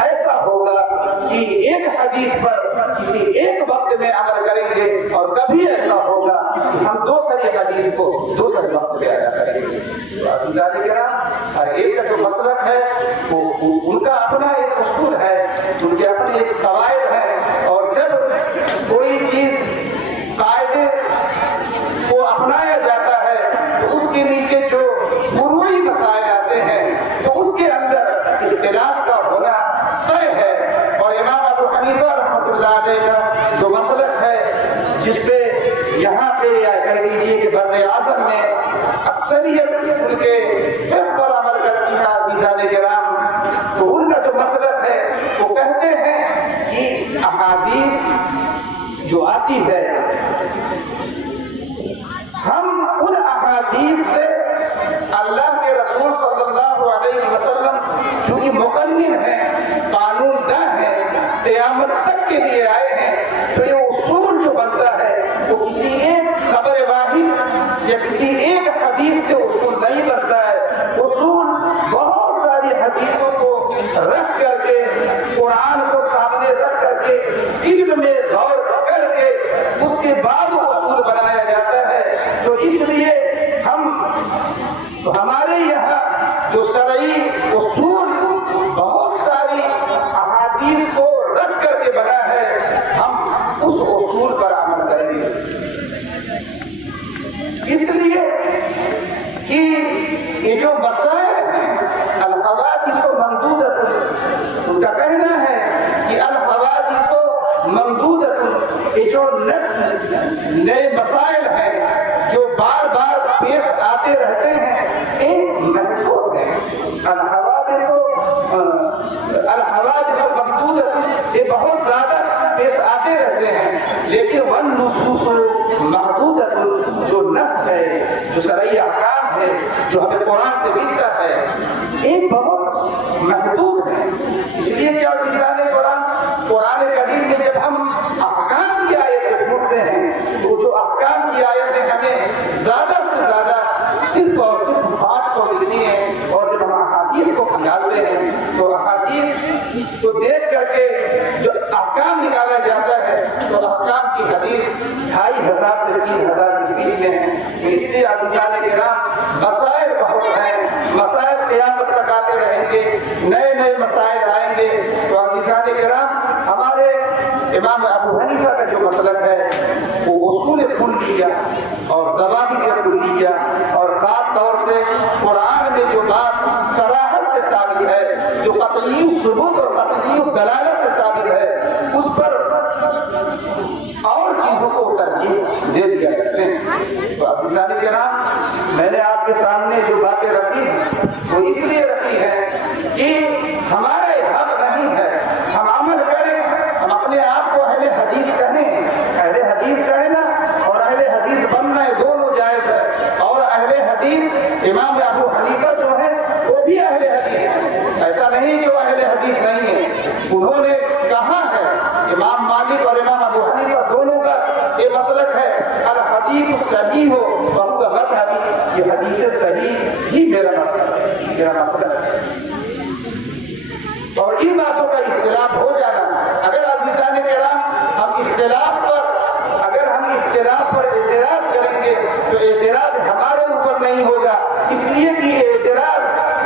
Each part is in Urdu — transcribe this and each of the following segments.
ایسا ہوگا کہ ایک حدیث پر کسی ایک وقت میں عمل کریں گے، اور کبھی ایسا ہوگا کہ ہم دوسری حدیث کو دوسرے وقت میں ادا کریں گے۔ عزیزان کرام، ہر ایک کا جو مسلک ہے وہ ان کا اپنا ایک اصول ہے، ان کے اپنے ایک قواعد ہیں، اور جب کوئی چیز قاعدے کو اپنایا جاتا ہے تو اس کے نیچے جو فروعی مسائل آتے ہیں تو اس کے اندر اختلاف کا ہونا طے ہے۔ اور امام ابو حنیفہ رحمۃ اللہ علیہ کا جو مسلک ہے، جس پہ یہاں پہ یا کہہ لیجیے کہ بر اعظم میں اکثریت ان کے فقہ پر عمل کرتی ہے عزیزان کرام، تو ان کا جو مسلک ہے وہ کہتے ہیں کہ احادیث جو آتی ہے، ہم ان احادیث سے اللہ کے رسول صلی اللہ علیہ وسلم جو کہ مقنن ہیں، قانون داں ہیں، قیامت تک کے لیے آئے ہیں، تو یہ اصول جو بنتا ہے وہ کسی ایک خبر واحد یا کسی ایک حدیث سے اصول نہیں بنتا ہے۔ اصول بہت ساری حدیثوں کو رکھ کر کے، قرآن کو سامنے رکھ کر کے، علم میں غور کر کے اس کے بعد اصول بنایا جاتا ہے۔ تو اس لیے ہمارے یہاں جو شرعی اصول بہت ساری احادیث کو رکھ کر کے بنا ہے، ہم اس اصول پر عمل کریں گے، اس لیے کہ یہ جو مسائل ہیں الحوادث ممدودۃ، ان کا کہنا ہے کہ الحوادث ممدودۃ، یہ جو نئے مسائل ہیں جو بار بار پیش آتے رہتے ہیں، ایک محفوظ ہے۔ الحوادث ممدودۃ، یہ بہت زیادہ پیش آتے رہتے ہیں، لیکن والنصوص محدودۃ، جو نص ہے، جو شرعی احکام ہے، جو ہمیں قرآن سے ملتا ہے، ایک بہت محدود ہے۔ اس لیے کہ عزیزان قرآن، قرآن کریم میں جب ہم احکام کی آیتیں ڈھونڈتے ہیں تو جو احکام کی آیتیں ہمیں زیادہ سے زیادہ صرف اور صرف 500 ملتی ہیں، اور جب ہم احادیث کو نکالتے ہیں تو احادیث کو دیکھ کر کے جو احکام نکالا جاتا ہے تو احکام کی حدیث 2500 سے 3000 کے بیچ میں ہے۔ اس لیے عزیزان کرام، مسائل بہت ہیں، مسائل قیامت تک آتے رہیں گے، نئے نئے مسائل آئیں گے۔ تو عزیزان کرام، ہمارے امام ابو حنیفہ کا جو مسلک ہے وہ اصول کلیہ اور ضوابط کلیہ، اور خاص طور سے قرآن میں جو بات صراحت سے ثابت ہے، جو قطعی ثبوت اور قطعی دلالت سے ثابت ہے، اس پر اور چیزوں کو ترجیح دے دیا کرتے ہیں۔ تو عزیزان کرام، میں نے آپ کے سامنے جو باتیں رکھی ہیں وہ اس لیے رکھی ہیں کہ ہمارا حق نہیں ہے ہم عمل کریں، ہم اپنے آپ کو اہل حدیث کہیں، اہل حدیث کہنا اور اہل حدیث بننا دونوں جائز ہے۔ اور اہل حدیث امام ابو حنیفہ جو ہے وہ بھی اہل حدیث ہے، ایسا نہیں کہ وہ اہل حدیث نہیں ہے۔ انہوں نے کہا ہے، امام مالک اور امام ابو حنیفہ دونوں کا یہ مسلک ہے، الحدیث صحیح ہو بہو کا مذہب، یہ حدیث صحیح ہی میرا مسلک ہے۔ اور ان باتوں کا اختلاف ہو جانا، اگر عزیزان کرام ہم اختلاف پر اعتراض کریں گے تو اعتراض ہمارے اوپر نہیں ہوگا، اس لیے کہ یہ اعتراض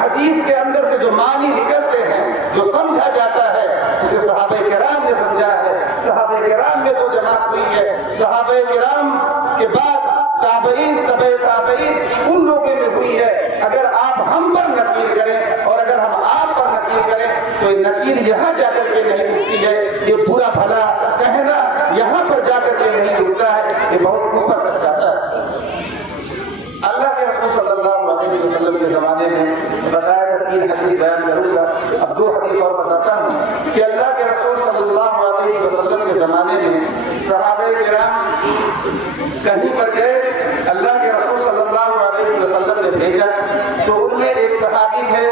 حدیث کے اندر سے جو معنی نکلتے ہیں، جو سمجھا جاتا ہے، اسے صحابہ کرام نے سمجھا ہے، صحابہ کرام میں تو جماعت ہوئی ہے، صحابہ کرام کے بعد تابعین، تبع تابعین، ان لوگوں میں ہوئی ہے۔ اگر آپ ہم پر نقل کریں اور اگر ہم آپ پر نقل کریں تو یہ نقل یہاں جا کر کے نہیں ہوتی ہے، یہ برا بھلا کہنا یہاں پر جا کر کے نہیں ہوتا ہے، یہ بہت اوپر تک جاتا ہے۔ اللہ کے رسول صلی اللہ علیہ وسلم کے زمانے میں بتایا تھا، 3 حدیث بیان کروں گا، اب 2 حدیث اور بتاتا ہوں کہ اللہ کے رسول صلی اللہ علیہ وسلم کے زمانے میں صحابہ کرام کہیں پر گئے، اللہ کے رسول صلی اللہ علیہ وسلم نے بھیجا، تو ان میں ایک صحابی ہے،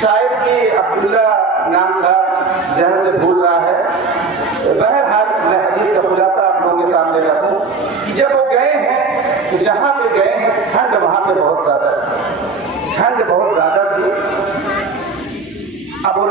شاید کہ عبداللہ نام تھا، ذہن سے بھول رہا ہے۔ بہرحال میں حدیث کا خلاصہ آپ لوگوں کے سامنے رکھوں کہ جب وہ گئے ہیں تو جہاں پہ گئے ہیں ٹھنڈ وہاں پہ بہت زیادہ تھی، ٹھنڈ بہت زیادہ تھی۔ اب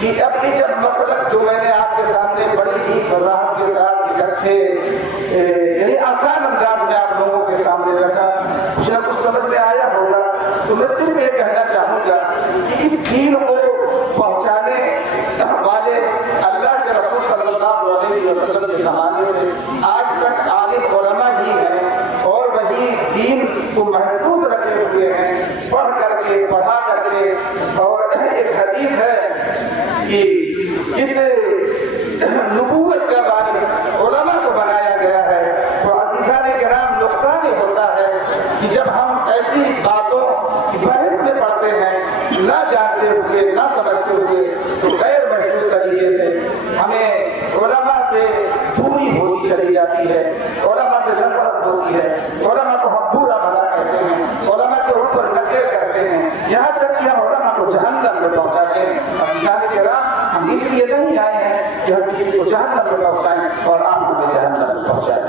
کہ اب یہ جب مسلک جو میں نے آپ کے سامنے بڑی ہی وضاحت کے ساتھ اچھے یعنی آسان انداز میں آپ لوگوں کے سامنے رکھا، کچھ نہ کچھ سمجھ میں آیا ہوگا، تو میں صرف یہ کہنا چاہوں گا کہ اس دین کو پہنچانے والے اللہ کے رسول صلی اللہ علیہ وسلم کے زمانے سے آج تک عالم علماء ہی ہیں، اور وہی دین کو محفوظ رکھے ہوئے ہیں، پڑھ کر کے پڑھا کر کے۔ اور ایک حدیث ہے کہ جس نبوت کا باعث علماء کو بنایا گیا ہے، تو عزیزان کرام نقصان یہ ہوتا ہے کہ جب ہم ایسی باتوں کی بحث میں پڑھتے ہیں نہ جانتے ہوئے نہ سمجھتے ہوئے، تو غیر محسوس طریقے سے ہمیں علماء سے دوری ہوتی چلی جاتی ہے، علماء سے نفرت ہوتی ہے، علماء کو ہم برا بھلا کہتے ہیں، علماء کے اوپر نکیر کرتے ہیں، یہاں تک کہ ہم علماء کو جہنم میں پہنچاتے ہیں۔ عزیزان کرام ہم اس لیے نہیں آئے ہیں کہ ہم کسی کو جہنم میں پہنچائیں اور آپ ہمیں جہنم میں پہنچائیں۔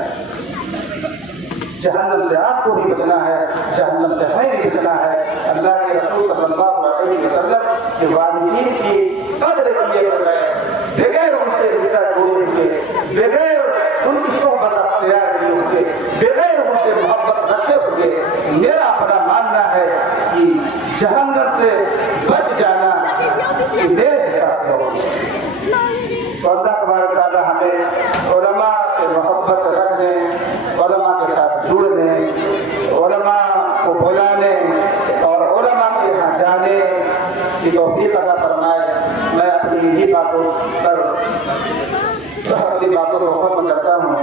جہنم سے آپ کو بھی بچنا ہے، جہنم سے ہمیں بھی بچنا ہے۔ اللہ کے رسول صلی اللہ علیہ وسلم کے وارثین کی قدر کیے بغیر، بغیر ان سے رشتہ جوڑے ہوئے، بغیر ان کی صحبت اختیار کیے ہوئے، بغیر ان سے محبت رکھے ہوئے، میرا اپنا ماننا ہے کہ جہنم سے بچ جانا یہ میرے حساب سے ہوگا۔ تو اللہ تبارک تعالیٰ ہمیں علماء سے محبت رکھنے، علماء کے ساتھ جڑنے، علماء کو بلانے اور علماء کے یہاں جانے کی توفیق عطا فرمائے۔ میں اپنی انہی باتوں پر اپنی باتوں کو ختم کرتا ہوں۔